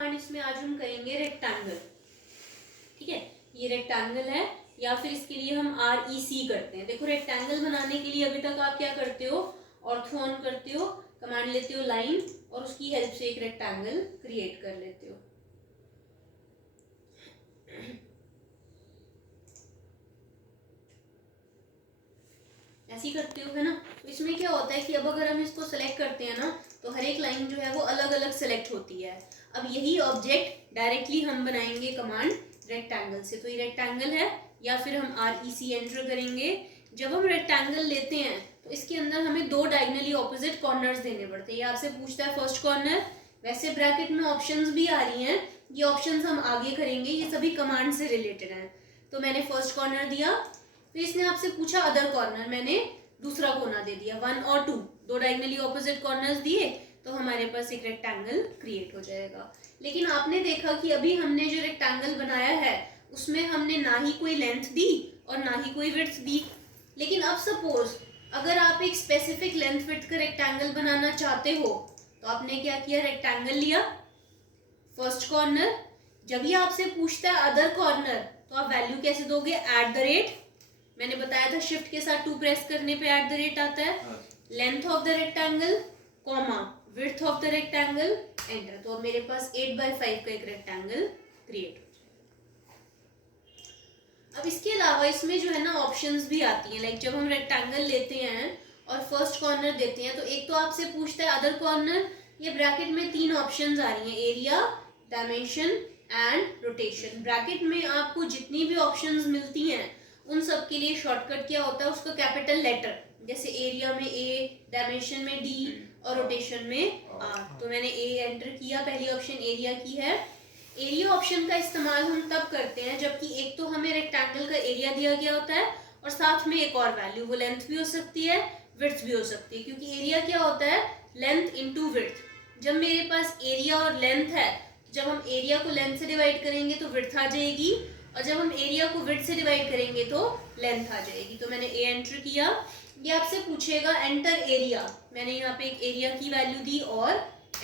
इसमें आज हम करेंगे रेक्टेंगल। ठीक है, ये रेक्टेंगल है या फिर इसके लिए हम REC करते हैं। देखो रेक्टेंगल बनाने के लिए अभी तक आप क्या करते हो, ऑर्थो ऑन करते हो, कमांड लेते हो लाइन और उसकी हेल्प से एक रेक्टेंगल क्रिएट कर लेते हो। ऐसे ही करते हो, है ना। तो इसमें क्या होता है कि अब अगर हम इसको सेलेक्ट करते हैं ना, तो हर एक लाइन जो है वो अलग अलग सेलेक्ट होती है। अब यही ऑब्जेक्ट डायरेक्टली हम बनाएंगे कमांड रेक्टेंगल से। तो ये रेक्टेंगल है या फिर हम REC एंटर करेंगे। जब हम रेक्टेंगल लेते हैं तो इसके अंदर हमें दो डायगनली ऑपोजिट कॉर्नर्स देने पड़ते हैं। ये आपसे पूछता है फर्स्ट कॉर्नर। वैसे ब्रैकेट में ऑप्शंस भी आ रही हैं, ये ऑप्शंस हम आगे करेंगे, ये सभी कमांड से रिलेटेड हैं। तो मैंने फर्स्ट कॉर्नर दिया, फिर इसने आपसे पूछा अदर कॉर्नर, मैंने दूसरा कोना दे दिया 1 और 2, दो डायगनली ऑपोजिट कॉर्नर्स दिए तो हमारे पास एक रेक्टेंगल क्रिएट हो जाएगा। लेकिन आपने देखा कि अभी हमने जो रेक्टेंगल बनाया है उसमें हमने ना ही कोई लेंथ दी और ना ही कोई विड्थ दी। लेकिन अब सपोज अगर आप एक स्पेसिफिक लेंथ विड्थ का रेक्टेंगल बनाना चाहते हो तो आपने क्या किया, रेक्टेंगल लिया, फर्स्ट कॉर्नर, जब ये आपसे पूछता है अदर कॉर्नर तो आप वैल्यू कैसे दोगे, @ मैंने बताया था शिफ्ट के साथ 2 प्रेस करने पे @ आता है, length of the rectangle, comma, width of the rectangle, enter. तो अब मेरे पास 8/5 का एक रेक्टेंगल क्रिएट हो जाएगा। अब इसके अलावा इसमें जो है ना ऑप्शंस भी आती हैं। लाइक जब हम रेक्टेंगल लेते हैं और फर्स्ट कॉर्नर देते हैं तो एक तो आपसे पूछता है अदर कॉर्नर, ये ब्रैकेट में 3 ऑप्शंस आ रही हैं, area, dimension and rotation. Bracket में आपको जितनी भी ऑप्शंस मिलती हैं उन सब के लिए शॉर्टकट क्या होता है, उसका कैपिटल लेटर, जैसे एरिया में A, डायमेंशन में D और रोटेशन में R। तो मैंने A एंटर किया, पहली ऑप्शन एरिया की है। एरिया ऑप्शन का इस्तेमाल हम तब करते हैं जबकि एक तो हमें रेक्टेंगल का एरिया दिया गया होता है और साथ में एक और वैल्यू, वो लेंथ भी हो सकती है, विड्थ भी हो सकती है, क्योंकि एरिया क्या होता है, लेंथ इनटू विड्थ। जब मेरे पास एरिया और लेंथ है, जब हम एरिया को लेंथ से डिवाइड करेंगे तो विड्थ आ जाएगी और जब हम एरिया को विड्थ से डिवाइड करेंगे तो लेंथ आ जाएगी। तो मैंने A एंटर किया। ये आपसे पूछेगा एंटर एरिया, मैंने यहाँ पे एक एरिया की वैल्यू दी और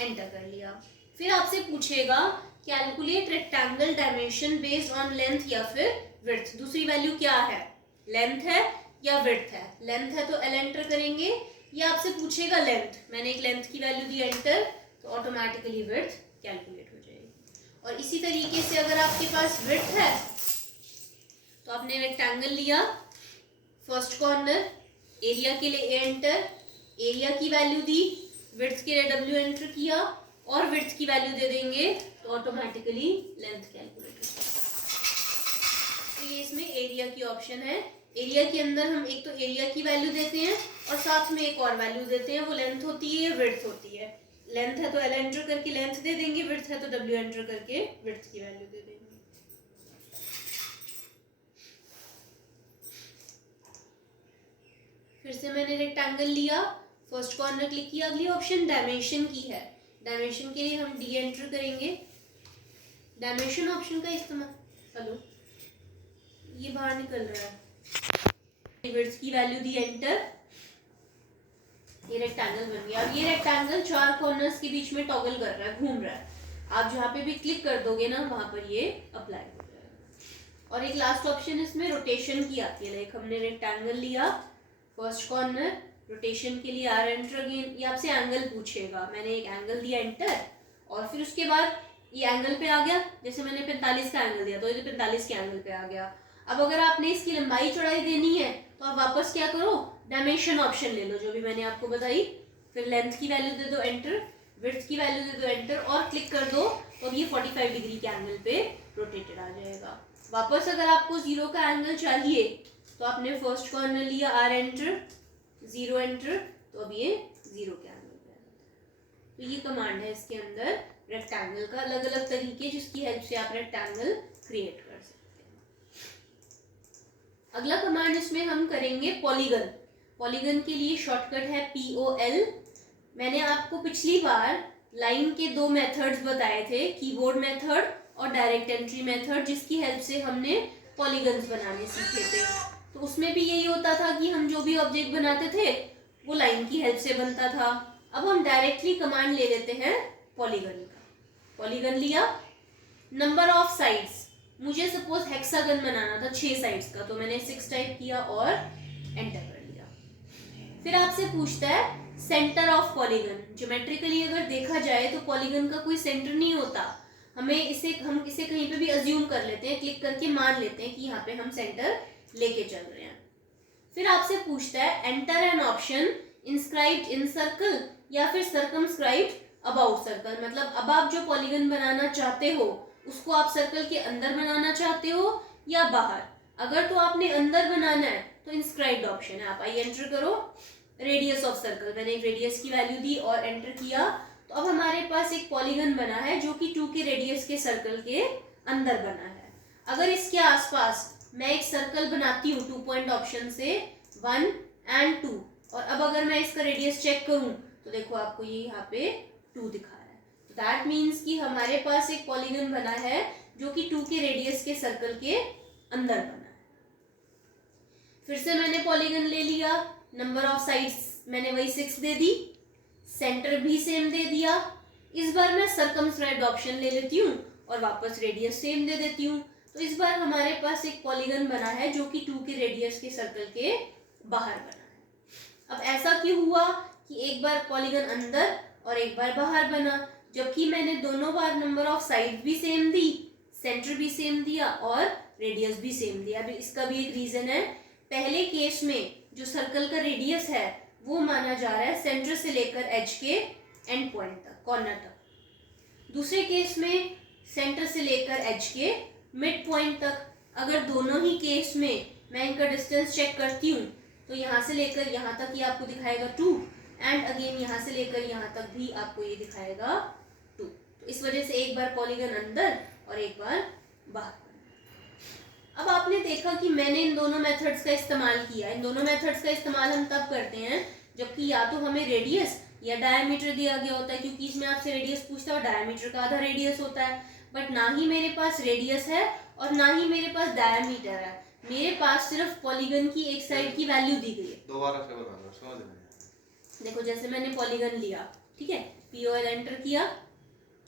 एंटर कर लिया। फिर आपसे पूछेगा calculate rectangle dimension based on length या फिर विड्थ। दूसरी वैल्यू क्या है, लेंथ है या विड्थ है। लेंथ है तो L एंटर करेंगे। ये आपसे पूछेगा लेंथ, मैंने एक लेंथ की वैल्यू दी एंटर, तो ऑटोमेटिकली विड्थ कैलकुलेट हो जाएगी। और इसी तरीके से अगर आपके पास विड्थ है तो आपने रेक्टेंगल लिया, फर्स्ट कॉर्नर, एरिया के लिए A एंटर, एरिया की वैल्यू दी, विड्थ के लिए W एंटर किया और विड्थ की वैल्यू दे देंगे तो ऑटोमेटिकली लेंथ कैलकुलेट हो जाएगी। तो ये इसमें एरिया की ऑप्शन है। एरिया के अंदर हम एक तो एरिया की वैल्यू देते हैं और साथ में एक और वैल्यू देते हैं, वो लेंथ होती है, विड्थ होती है। लेंथ है तो L एंटर करके लेंथ दे देंगे, विड्थ है तो W एंटर करके विड्थ की वैल्यू दे देंगे। फिर से मैंने रेक्टेंगल लिया, फर्स्ट कॉर्नर क्लिक किया, अगली ऑप्शन डायमेंशन की है। डायमेंशन के लिए हम D एंटर करेंगे। डायमेंशन ऑप्शन का इस्तेमाल, हेलो ये बाहर निकल रहा है, विड्थ की वैल्यू दी एंटर, ये रेक्टेंगल बन गया। अब ये रेक्टेंगल 4 कॉर्नर्स के बीच में टॉगल कर रहा है, घूम रहा है। आप जहाँ पे भी क्लिक कर दोगे ना वहां पर ये अप्लाई हो जाएगा। और एक लास्ट ऑप्शन इसमें रोटेशन की आती है। लाइक हमने रेक्टेंगल लिया, फर्स्ट कॉर्नर, रोटेशन के लिए R एंटर अगेन। ये आपसे एंगल पूछेगा, मैंने एक एंगल दिया एंटर और फिर उसके बाद ये एंगल पे आ गया, जैसे मैंने 45 का एंगल दिया तो ये 45 के एंगल पे आ गया। अब अगर आपने इसकी लंबाई चौड़ाई देनी है तो आप वापस क्या करो, डायमेंशन ऑप्शन ले लो जो भी मैंने आपको बताई, फिर लेंथ की वैल्यू दे दो एंटर, विड्थ की वैल्यू दे दो एंटर और क्लिक कर दो तो ये 45 डिग्री के एंगल पे रोटेटेड आ जाएगा। वापस अगर आपको 0 का एंगल चाहिए तो आपने फर्स्ट कॉर्नर लिया, R एंटर, 0 एंटर, तो अब ये 0 के एंगल पे आ जाता है। तो ये कमांड है इसके अंदर रेक्टेंगल का, अलग अलग तरीके जिसकी हेल्प से आप रेक्टेंगल क्रिएट कर सकते हैं। अगला कमांड इसमें हम करेंगे पॉलीगन। पॉलीगन के लिए शॉर्टकट है POL। मैंने आपको पिछली बार लाइन के 2 मेथड्स बताए थे, कीबोर्ड मेथड और डायरेक्ट एंट्री मेथड, जिसकी हेल्प से हमने पॉलीगन्स बनाने सीखे थे। तो उसमें भी यही होता था कि हम जो भी ऑब्जेक्ट बनाते थे वो लाइन की हेल्प से बनता था। अब हम डायरेक्टली कमांड ले लेते हैं पॉलीगन का। पॉलीगन लिया। नंबर ऑफ साइड्स, मुझे सपोज हेक्सागन बनाना था 6 साइड्स का, तो मैंने 6 टाइप किया और एंटर कर लिया। फिर आपसे पूछता है सेंटर ऑफ पॉलीगन। ज्योमेट्रिकली अगर देखा जाए तो पॉलीगन का कोई सेंटर नहीं होता, हम इसे कहीं पे भी अज्यूम कर लेते हैं, क्लिक करके मान लेते हैं कि यहाँ पे हम सेंटर लेके चल रहे हैं। फिर आपसे पूछता है enter an option inscribed in circle या फिर सर्कमस्क्राइब्ड अबाउट सर्कल। मतलब अब आप जो पॉलीगन बनाना चाहते हो उसको आप सर्कल के अंदर बनाना चाहते हो या बाहर। अगर तो आपने अंदर बनाना है तो इंस्क्राइब्ड ऑप्शन है, आप आई एंटर करो रेडियस ऑफ सर्कल। मैंने एक रेडियस की वैल्यू दी और एंटर किया, तो अब हमारे पास एक पॉलीगन बना है जो कि 2 के रेडियस के सर्कल के अंदर बना है। अगर इसके आसपास मैं एक सर्कल बनाती हूँ 2 पॉइंट ऑप्शन से 1 and 2, और अब अगर मैं इसका रेडियस चेक करूँ तो देखो आपको ये यहाँ पे 2 दिखा रहा है। तो दैट मीन्स कि हमारे पास एक पॉलीगन बना है जो कि 2 के रेडियस के सर्कल के अंदर बना है। फिर से मैंने पॉलीगन ले लिया, नंबर ऑफ साइड्स मैंने वही 6 दे दी, सेंटर भी सेम दे दिया। इस बार मैं सर्कमस्क्राइब्ड ऑप्शन ले लेती हूँ और वापस रेडियस सेम दे देती हूँ। तो इस बार हमारे पास एक पॉलीगन बना है जो कि 2 के रेडियस के सर्कल के बाहर बना है। अब ऐसा क्यों हुआ कि एक बार पॉलीगन अंदर और एक बार बाहर बना, जबकि मैंने दोनों बार नंबर ऑफ साइड भी सेम दी, सेंटर भी सेम दिया और रेडियस भी सेम दिया। अभी इसका भी एक रीजन है। पहले केस में जो सर्कल का रेडियस है वो माना जा रहा है सेंटर से लेकर एज के एंड पॉइंट तक, कॉर्नर तक। दूसरे केस में सेंटर से लेकर एज के मिड पॉइंट तक। अगर दोनों ही केस में मैं इनका डिस्टेंस चेक करती हूँ तो यहाँ से लेकर यहाँ तक ये आपको दिखाएगा 2, एंड अगेन यहाँ से लेकर यहाँ तक भी आपको ये दिखाएगा 2। तो इस वजह से एक बार पॉलीगन अंदर और एक बार बाहर। अब आपने देखा कि मैंने इन दोनों मेथड्स का इस्तेमाल किया। इन दोनों मेथड्स का इस्तेमाल हम तब करते हैं जबकि या तो हमें रेडियस या डायमीटर दिया गया होता है, क्योंकि इसमें आपसे रेडियस पूछता है और डायमीटर का आधा रेडियस होता है। बट ना ही मेरे पास रेडियस है और ना ही मेरे पास डायमीटर है, मेरे पास सिर्फ पॉलीगन की एक साइड की वैल्यू दी गई है। दोबारा से बताना, समझ नहीं। देखो जैसे मैंने पॉलीगन लिया, ठीक है, POL एंटर किया,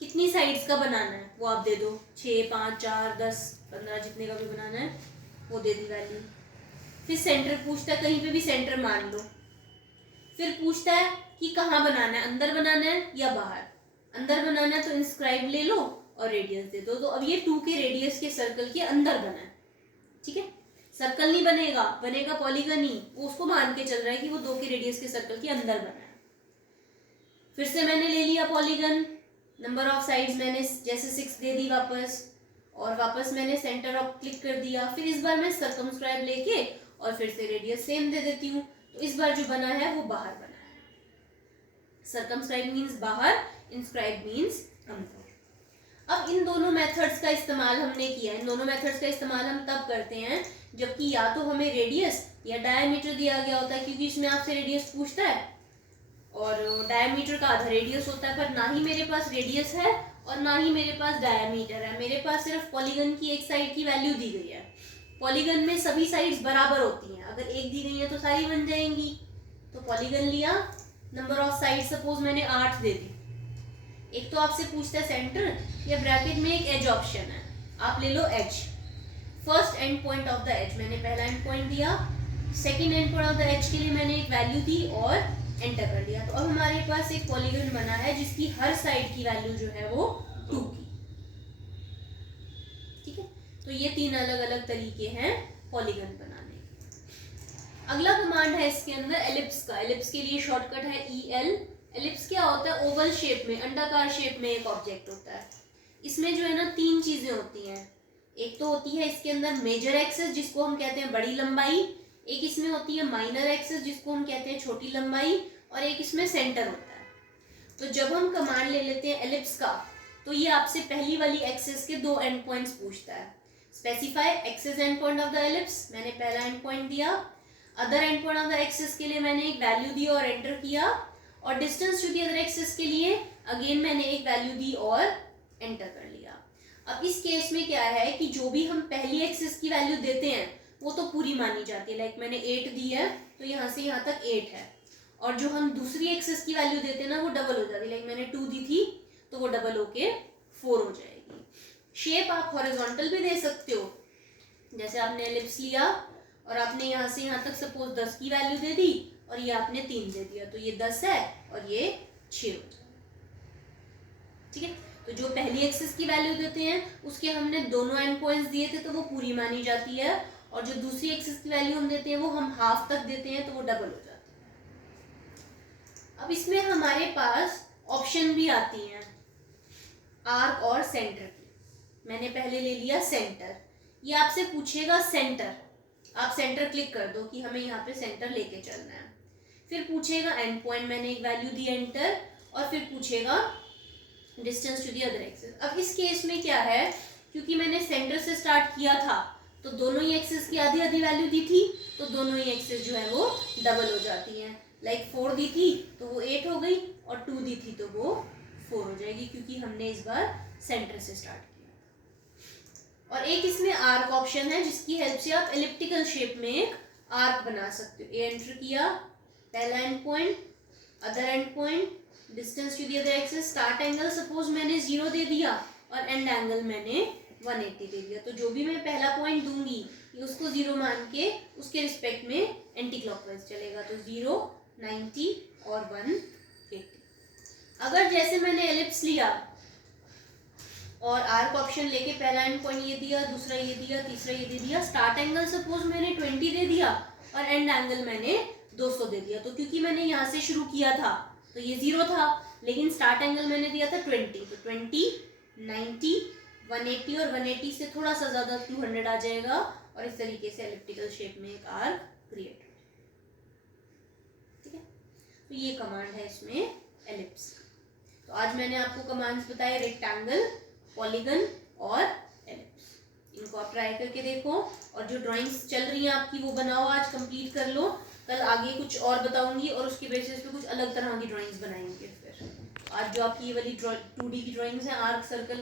कितनी साइड्स का बनाना है वो आप दे दो, 6, 5, 4, 10, 15 जितने का भी बनाना है वो दे दी वैल्यू। फिर सेंटर पूछता है, कहीं पे भी सेंटर मान लो। फिर पूछता है कि कहाँ बनाना है, अंदर बनाना है या बाहर। अंदर बनाना है तो इंस्क्राइब ले लो और रेडियस दे दो। तो अब ये 2 के रेडियस के सर्कल के अंदर बना है, ठीक है। सर्कल नहीं बनेगा, बनेगा पॉलीगन ही, वो उसको मान के चल रहा है कि वो 2 के रेडियस के सर्कल के अंदर बना है। फिर से मैंने ले लिया पॉलीगन, नंबर ऑफ साइड्स मैंने जैसे 6 दे दी वापस, और वापस मैंने सेंटर ऑफ क्लिक कर दिया। फिर इस बार मैं सर्कमस्क्राइब लेके और फिर से रेडियस सेम दे देती हूँ। तो इस बार जो बना है वो बाहर बना है। सर्कमस्क्राइब मीन्स बाहर, इंस्क्राइब मीन्स अंदर। अब इन दोनों मेथड्स का इस्तेमाल हमने किया। इन दोनों मेथड्स का इस्तेमाल हम तब करते हैं जबकि या तो हमें रेडियस या डायमीटर दिया गया होता है, क्योंकि इसमें आपसे रेडियस पूछता है और डायमीटर का आधा रेडियस होता है। पर ना ही मेरे पास रेडियस है और ना ही मेरे पास डायमीटर है, मेरे पास सिर्फ पॉलीगन की एक साइड की वैल्यू दी गई है। पॉलीगन में सभी साइड्स बराबर होती हैं, अगर एक दी गई है तो सारी बन जाएंगी। तो पॉलीगन लिया, नंबर ऑफ साइड सपोज मैंने 8 दे दी। एक तो आपसे पूछता है सेंटर या ब्रैकेट में एक एज ऑप्शन है, आप ले लो edge. First end point of the edge मैंने पहला एंड पॉइंट दिया, second end point of the edge के लिए मैंने एक वैल्यू दी और एंटर कर दिया। तो अब हमारे पास एक पॉलीगन बना है जिसकी हर साइड की वैल्यू जो है वो 2 की, ठीक है। तो ये 3 अलग अलग तरीके हैं पॉलीगन बनाने। अगला कमांड है इसके अंदर एलिप्स का। एलिप्स के लिए शॉर्टकट है EL। एलिप्स क्या होता है, ओवल शेप में, अंडाकार शेप में एक ऑब्जेक्ट होता है। इसमें जो है ना 3 चीजें होती हैं। एक तो होती है इसके अंदर मेजर एक्सिस जिसको हम कहते हैं बड़ी लंबाई, एक इसमें होती है माइनर एक्सिस जिसको हम कहते हैं छोटी लंबाई, और एक इसमें सेंटर होता है। तो जब हम कमांड ले लेते हैं एलिप्स का तो ये आपसे पहली वाली एक्सिस के 2 एंड पॉइंट्स पूछता है। Specify axis and point of the ellipse, मैंने पहला एंड पॉइंट दिया। Other end point of the axis के लिए मैंने एक वैल्यू दी और एंटर किया, और distance to the other axis के लिए अगेन मैंने एक वैल्यू दी और एंटर कर लिया। अब इस केस में क्या है कि जो भी हम पहली एक्सिस की वैल्यू देते हैं वो तो पूरी मानी जाती है। लाइक मैंने 8 दी है तो यहाँ से यहाँ तक 8 है, और जो हम दूसरी एक्सिस की वैल्यू देते हैं ना वो डबल हो जाती है। लाइक मैंने 2 दी थी तो वो डबल होके 4 हो जाएगी। शेप आप हॉरिजॉन्टल भी दे सकते हो, जैसे आपने एलिप्स लिया और आपने यहाँ से यहाँ तक सपोज 10 की वैल्यू दे दी और ये आपने 3 दे दिया, तो ये 10 है और ये 6 हो जाए। ठीक है, तो जो पहली एक्सिस की वैल्यू देते हैं उसके हमने दोनों एंड पॉइंट्स दिए थे तो वो पूरी मानी जाती है, और जो दूसरी एक्सिस की वैल्यू हम देते हैं वो हम हाफ तक देते हैं तो वो डबल हो जाती है। अब इसमें हमारे पास ऑप्शन भी आती हैं आर्क और सेंटर की। मैंने पहले ले लिया सेंटर, ये आपसे पूछेगा सेंटर, आप सेंटर क्लिक कर दो कि हमें यहाँ पे सेंटर लेके चलना है। फिर पूछेगा एंड पॉइंट, मैंने एक वैल्यू दी एंटर, और फिर पूछेगा distance to the other axis. अब इस केस में क्या है, क्योंकि मैंने सेंटर से स्टार्ट किया था तो दोनों ही एक्सिस की आधी आधी वैल्यू दी थी, तो दोनों ही एक्सिस जो है वो डबल हो जाती हैं। लाइक 4 दी थी तो वो 8 हो गई, और 2 दी थी तो वो 4 हो जाएगी, क्योंकि हमने इस बार सेंटर से स्टार्ट किया। और एक इसमें आर्क ऑप्शन है जिसकी हेल्प से आप एलिप्टिकल शेप में एक आर्क बना सकते हो। ए एंटर किया, पहला end point, other end point, distance to the other axis, start angle suppose मैंने 0 दे दिया और एंड एंगल मैंने 180 दे दिया, तो जो भी मैं पहला पॉइंट दूंगी उसको 0 मान के उसके रिस्पेक्ट में एंटी क्लॉकवाइज चलेगा, तो 0, 90 और 180। अगर जैसे मैंने एलिप्स लिया और आर्क ऑप्शन लेके पहला एंड पॉइंट ये दिया, दूसरा ये दिया, तीसरा ये दे दिया, स्टार्ट एंगल सपोज मैंने 20 दे दिया और एंड एंगल मैंने 200 दे दिया, तो क्योंकि मैंने यहाँ से शुरू किया था तो ये 0 था, लेकिन स्टार्ट एंगल मैंने दिया था 20, तो 20, 90, 180 और 180 से थोड़ा सा ज़्यादा 200 आ जाएगा, और इस तरीके से एलिप्टिकल शेप में एक आर्क क्रिएट हो। ठीक है, तो ये कमांड है इसमें एलिप्स। तो आज मैंने आपको कमांड्स बताए रेक्टेंगल, पॉलीगन और एलिप्स। इनको आप ट्राई करके देखो, और जो ड्राइंग्स चल रही हैं आपकी वो बनाओ, आज कंप्लीट कर लो। कल आगे कुछ और बताऊंगी और उसके बेसिस पे कुछ अलग तरह की ड्राइंग्स बनाएंगे। फिर आज जो आपकी ये वाली 2D की ड्राइंग्स हैं, आर्क, सर्कल